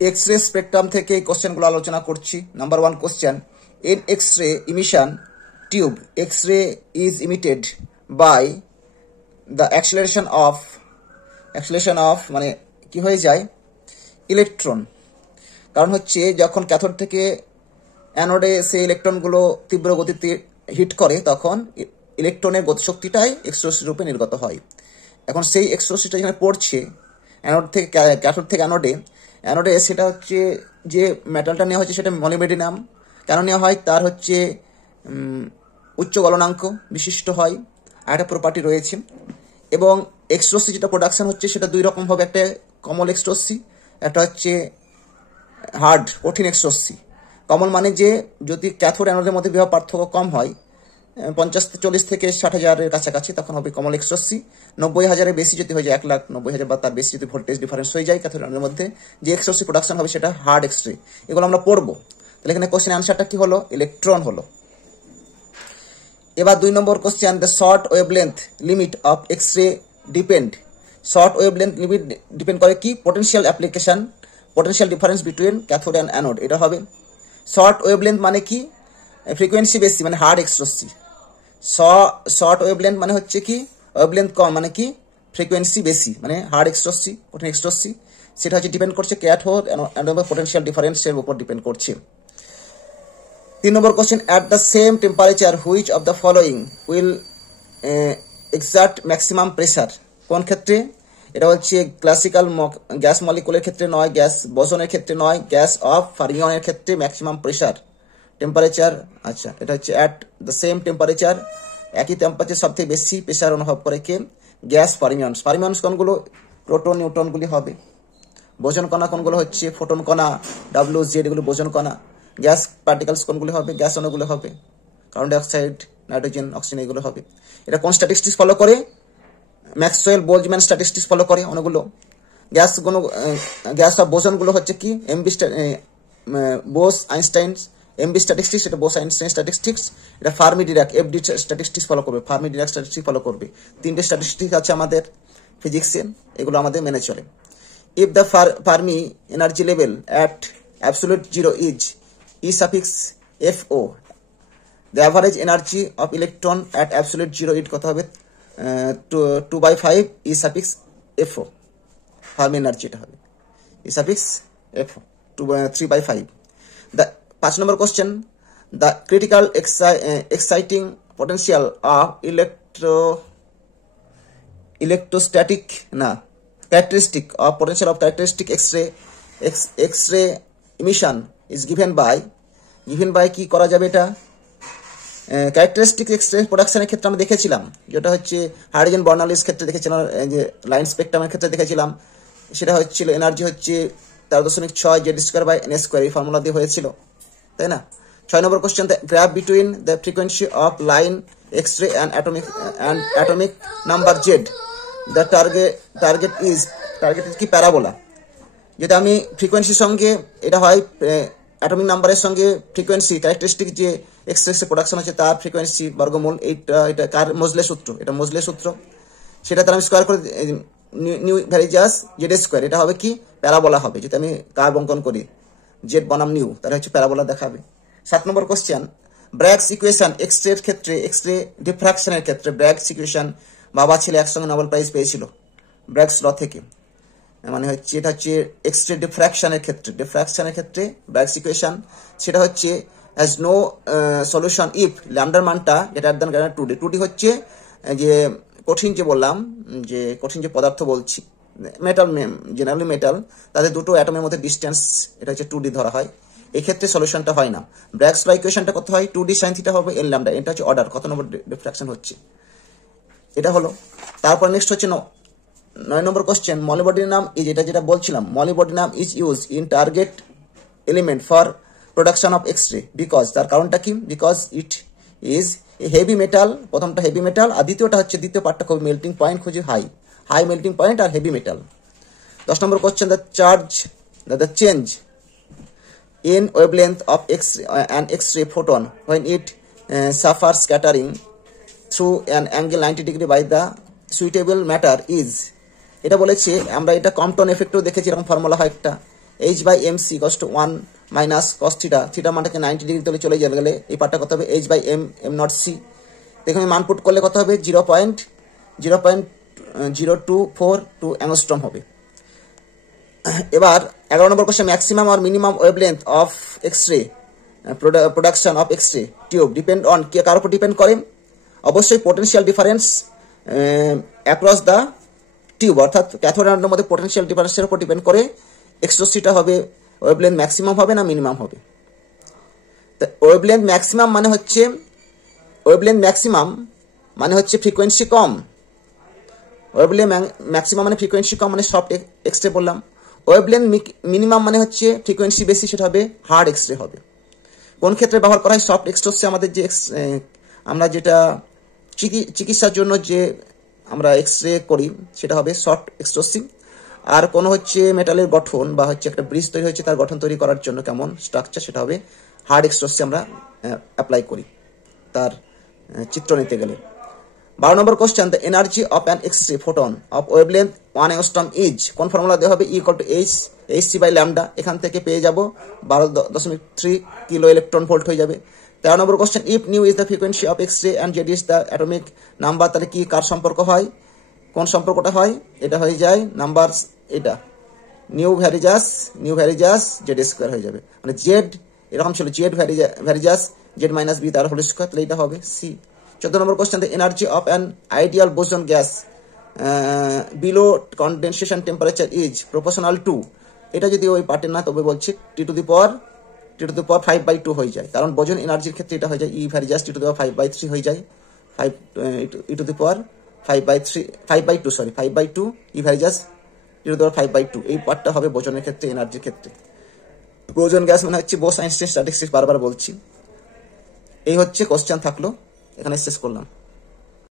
X ray spectrum থেকে এই কোশ্চেনগুলো আলোচনা করছি। Number 1 question, in X ray emission tube X ray is emitted by the acceleration of মানে কি হয়ে যায় ইলেকট্রন। কারণ হচ্ছে যখন ক্যাথোড থেকে অ্যানোডে সেই ইলেকট্রনগুলো তীব্র গতিতে হিট করে তখন ইলেকট্রনের গতিশক্তিটাই এক্সরশ্মি রূপে নির্গত হয়। এখন সেই এক্সরশ্মিটা যেখানে পড়ছে অ্যানোড থেকে ক্যাথোড থেকে অ্যানোডে সেটা হচ্ছে যে মেটালটা নেওয়া হচ্ছে সেটা মলিবেডিনাম। কেন নেওয়া হয়, তার হচ্ছে উচ্চ গলনাঙ্ক বিশিষ্ট হয়, আর একটা প্রপার্টি রয়েছে। এবং এক্সরশ্মি যেটা প্রোডাকশন হচ্ছে সেটা দুই রকম হবে, একটা কমল এক্সরশ্মি, একটা হচ্ছে হার্ড কঠিন এক্সরশ্মি। কমন মানে যে যদি ক্যাথোড অ্যানোডের মধ্যে বিভব পার্থক্য কম হয় 40 থেকে 60,000-এর কাছাকাছি, তখন হবে কমল এক্সরশ্মি। 90,000-এর বেশি যদি হয়ে যায়, 1,90,000 বা তার বেশি যদি ভোল্টেজ ডিফারেন্স হয়ে যায় ক্যাথোড অ্যানোডের মধ্যে, যে এক্সরশ্মি প্রোডাকশন হবে সেটা হার্ড এক্সরে। এগুলো আমরা পড়বো। তাহলে এখানে কোশ্চেন অ্যান্সারটা কি হলো, ইলেকট্রন হলো। এবার 2 number question, the short wavelength limit of X ray depend. Short wavelength limit depend করে কি, potential application, potential difference between cathode and anode, এটা হবে। শর্ট ওয়েভলেন্থ মানে কি, ফ্রিকোয়েন্সি বেশি মানে হার্ড এক্সরশ্মি। শর্ট ওয়েভলেন্থ মানে হচ্ছে কি, ওয়েভলেন্থ কম মানে কি, ফ্রিকোয়েন্সি বেশি মানে হার্ড এক্সরশ্মি, কঠিন এক্সরশ্মি। সেটা হচ্ছে ডিপেন্ড করছে ক্যাথোড অ্যানোড পোটেনশিয়াল ডিফারেন্সের উপর ডিপেন্ড করছে। 3 number question, at the same temperature which of the following will exert maximum pressure. কোন ক্ষেত্রে, এটা হচ্ছে ক্লাসিক্যাল গ্যাস মলিকুলের ক্ষেত্রে নয়, গ্যাস বসনের ক্ষেত্রে নয়, গ্যাস অফ ফার্মিয়নের ক্ষেত্রে ম্যাক্সিমাম প্রেসার টেম্পারেচার। আচ্ছা, এটা হচ্ছে অ্যাট দ্য সেম টেম্পারেচার, একই টেম্পারেচার সব থেকে বেশি প্রেসার অনুভব করে কে, গ্যাস ফার্মিয়নস। ফার্মিয়নস কোনগুলো, প্রোটন নিউট্রনগুলি হবে। বোজন কণা কোনগুলো হচ্ছে, ফোটন কণা, WZ, এগুলো বোজন কণা। গ্যাস পার্টিকেলস কোনগুলো হবে, গ্যাস অণুগুলো হবে, কার্বন ডাইঅক্সাইড, নাইট্রোজেন, অক্সিজেন, এগুলো হবে। এটা কোন স্ট্যাটিস্টিক্স ফলো করে, ম্যাক্সওয়েল বোলজম্যান স্ট্যাটিস্টিক্স ফলো করে অণুগুলো। গ্যাস অফ বোজনগুলো হচ্ছে কি, বোস আইনস্টাইন এমবি স্ট্যাটিস্টিক্স, এটা বোস আইনস্টাইন স্ট্যাটিস্টিক্স। এটা Fermi Dirac FD statistics follow করবে, ফার্মি ডিরাক স্ট্যাটিস্টিক্স ফলো করবে। 3টে স্ট্যাটিস্টিক্স আছে আমাদের ফিজিক্সে, এগুলো আমাদের মেনে চলে। If the Fermi energy level at absolute zero is E suffix FO, the average energy of electron at absolute zero it কত হবে, 2/5 E suffix FO, Fermi energy এটা হবে E suffix FO, 3/5. The 5 number question, the critical exciting potential of electrostatic characteristic of potential of characteristic X-ray emission is given by কি করা যাবে, এটা characteristic x-ray প্রোডাকশনের ক্ষেত্রে আমরা দেখেছিলাম, যেটা হচ্ছে হাইড্রোজেন বর্নালিস ক্ষেত্রে দেখেছিলাম, যে লাইন স্পেকট্রামের ক্ষেত্রে দেখেছিলাম। সেটা হচ্ছিল এনার্জি হচ্ছে 13.6 Z²/n², এই ফর্মুলা দিয়ে হয়েছিল, তাই না। 6 number question, the graph between the frequency of line X ray and atomic number Z, the target is কি, প্যারাবোলা। যেটা আমি ফ্রিকোয়েন্সির সঙ্গে এটা হয় অ্যাটমিক নাম্বারের সঙ্গে ফ্রিকোয়েন্সি ক্যারেক্টারিস্টিক যে এক্সরে প্রোডাকশন হচ্ছে তার ফ্রিকোয়েন্সি বর্গমূল, এটা কার মোজলে সূত্র, এটা মোজলে সূত্র। সেটা তার আমি স্কোয়ার করে নিউ ভ্যারিজাস Z², এটা হবে কি, প্যারাবোলা হবে। যদি আমি কার্ভ অঙ্কন করি জেড বনাম নিউ, তাহলে হচ্ছে প্যারাবোলা দেখাবে। 7 নম্বর কোশ্চেন, ব্র্যাগস ইকুয়েশন এক্সরের ক্ষেত্রে, এক্সরে ডিফ্রাকশনের ক্ষেত্রে ব্র্যাগস ইকুয়েশন বাবা ছেলে একসঙ্গে নোবেল প্রাইজ পেয়েছিল ব্র্যাগস ল থেকে। মানে হচ্ছে এটা হচ্ছে এক্সরে ডিফ্রাকশনের ক্ষেত্রে ব্র্যাগস ইকুয়েশন, সেটা হচ্ছে হ্যাজ নো সলিউশন ইফ ল্যামডার মানটা গ্রেটার দ্যান 2D। 2D হচ্ছে যে কঠিন, যে বললাম যে কঠিন যে পদার্থ বলছি, মেটাল, জেনারেলি মেটাল, তাদের দুটো অ্যাটমের মধ্যে ডিস্টেন্স, এটা হচ্ছে 2D ধরা হয়। এই ক্ষেত্রে সলিউশনটা হয় না। ব্র্যাগস ল ইকুয়েশনটা কত হয়, 2D sin θ হবে L ল্যামডা। এটা হচ্ছে অর্ডার, কত নম্বর ডিফ্রাকশন হচ্ছে, এটা হলো। তারপর নেক্সট হচ্ছে 9 নম্বর কোশ্চেন, মলিবডিনাম ইজ, যেটা বলছিলাম, molybdenum is use in target element for production of X ray because, তার কারণটা কি, because it is a heavy metal. প্রথমটা হেভি মেটাল, আর দ্বিতীয়টা হচ্ছে, দ্বিতীয় পার্টটা খুব মেল্টিং পয়েন্ট খুঁজে হাই মেল্টিং পয়েন্ট আর হেভি মেটাল। 10 নম্বর question, the change in wavelength of an X-ray photon when it suffers scattering through an angle 90 degree by the suitable matter is, এটা বলেছে আমরা, এটা কম্পটন এফেক্টও দেখেছি, এরকম ফর্মুলা হয় একটা, h by m c cos টু 1 মাইনাস কস থিটা, থিটা মানটাকে 90 ডিগ্রি তলে চলে গেলে এই পার্টটা কত হবে H by M M naught C. এখানে মান পুট করলে কত হবে 0.0242 অ্যাংস্ট্রম হবে। এবার 11 নম্বর কোশ্চেন, ম্যাক্সিমাম আর minimum wavelength of X-ray production of X-ray tube depend on, কে কার উপর ডিপেন্ড করে? অবশ্যই potential difference across the tube, অর্থাৎ ক্যাথোড অ্যানোডের মধ্যে পোটেনশিয়াল ডিফারেন্সের উপর ডিপেন্ড করে এক্সট্রোসিটা হবে ওয়েভলেন্থ ম্যাক্সিমাম হবে না মিনিমাম হবে। তো ওয়েভলেন্থ ম্যাক্সিমাম মানে হচ্ছে ফ্রিকোয়েন্সি কম। ওয়েভলেন্থ ম্যাক্সিমাম মানে ফ্রিকোয়েন্সি কম, মানে সফট এক্সরে বললাম। ওয়েভলেন্থ মিনিমাম মানে হচ্ছে ফ্রিকোয়েন্সি বেশি, সেটা হবে হার্ড এক্সরে হবে। কোন ক্ষেত্রে ব্যবহার করা হয়? সফট এক্সরে হচ্ছে আমাদের যে আমরা যেটা চিকিৎসার জন্য যে আমরা এক্সরে করি সেটা হবে সফট এক্সট্রোসিং। আর কোনো হচ্ছে মেটালের গঠন বা হচ্ছে একটা ব্রিজ তৈরি হচ্ছে তার গঠন তৈরি করার জন্য কেমন স্ট্রাকচার, সেটা হবে হার্ড এক্সট্রোসি আমরা অ্যাপ্লাই করি তার চিত্র নিতে গেলে। 12 নম্বর question, the energy of an X-ray photon of wavelength 1 angstrom is, কোন ফর্মুলা দেওয়া হবে? E=hc বাই ল্যামডা, এখান থেকে পেয়ে যাব 12.3 কিলো ইলেকট্রন ভোল্ট হয়ে যাবে। 13 নম্বর question, if nu is the frequency of X-ray and Z is the atomic number, তাহলে কি কার সম্পর্ক হয়? কোন সম্পর্কটা হয়? এটা হয়ে যায় নাম্বার, এটা নিউ ভ্যারিজাস জেড স্কোয়ার হয়ে যাবে, মানে জেড এরকম ছিল Z varies as Z minus B তার হোল স্কোয়ার, তাহলে এটা হবে সি। 14 নম্বর question, the energy of an ideal boson gas below condensation temperature is proportional to, এটা যদি ওই পার্টের না তবে বলছে টি টু দি পাওয়ার 5/2 হয়ে যায়, কারণ বোজন এনার্জির ক্ষেত্রে এটা হয়ে যায় ই ভ্যারিজাস টি টু দি পাওয়ার 5/3 হয়ে যায়, 5 e to the power 5/2 e ভ্যারিজাস টি টু দি পাওয়ার 5/2, এই পার্টটা হবে বোজনের ক্ষেত্রে এনার্জির ক্ষেত্রে। বোজন গ্যাস মানে হচ্ছে বোস আইনস্টাইন স্ট্যাটিস্টিক্স, বারবার বলছি। এই হচ্ছে কোশ্চেন থাকলো, এখানে শেষ করলাম।